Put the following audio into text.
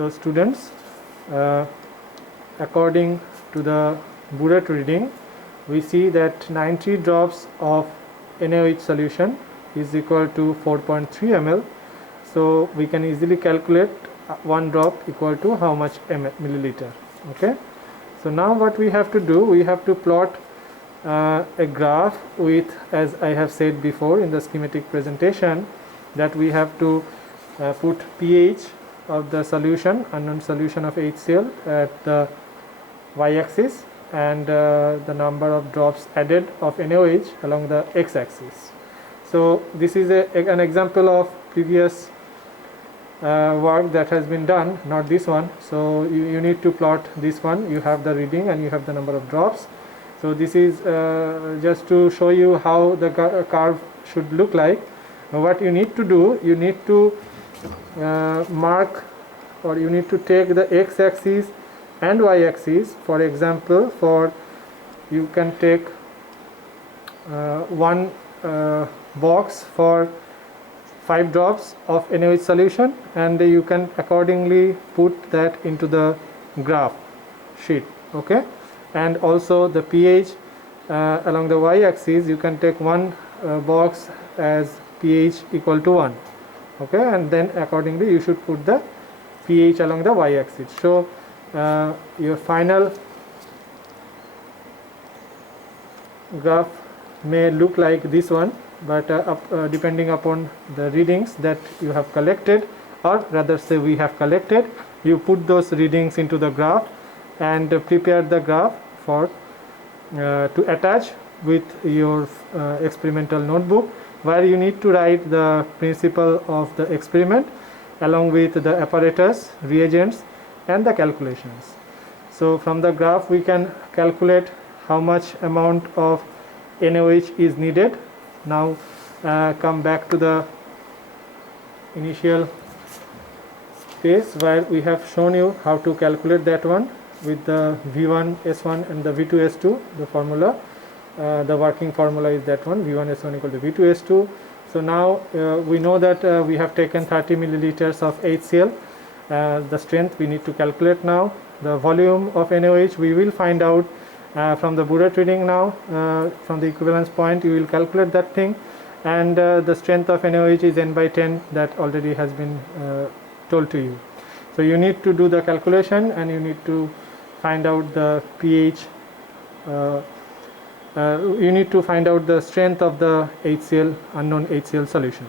So students, according to the Burette reading, we see that 90 drops of NaOH solution is equal to 4.3 ml. So we can easily calculate one drop equal to how much milliliter. Okay. So now what we have to do, we have to plot a graph with, as I have said before in the schematic presentation, that we have to put pH of the solution, unknown solution of HCl, at the y-axis, and the number of drops added of NaOH along the x-axis. So this is an example of previous work that has been done, not this one. So you need to plot this one. You have the reading and you have the number of drops. So this is just to show you how the curve should look like. What you need to do, you need to mark, or you need to take the x-axis and y-axis. For example, you can take one box for 5 drops of NaOH solution, and you can accordingly put that into the graph sheet. Okay. And also the pH along the y-axis, you can take one box as pH equal to 1. Okay. And then accordingly you should put the pH along the y-axis. So your final graph may look like this one, but depending upon the readings that you have collected, or rather say we have collected, you put those readings into the graph and prepare the graph for to attach with your experimental notebook, where you need to write the principle of the experiment along with the apparatus, reagents, and the calculations. So from the graph we can calculate how much amount of NaOH is needed. Now come back to the initial space where we have shown you how to calculate that one with the V1S1 and the V2S2. The formula, the working formula is that one, V1S1 equal to V2S2. So now we know that we have taken 30 milliliters of HCl. The strength we need to calculate now. The volume of NaOH we will find out from the Burette reading now. From the equivalence point you will calculate that thing, and the strength of NaOH is n by 10, that already has been told to you. So you need to do the calculation and you need to find out the pH, you need to find out the strength of the HCl, unknown HCl solution.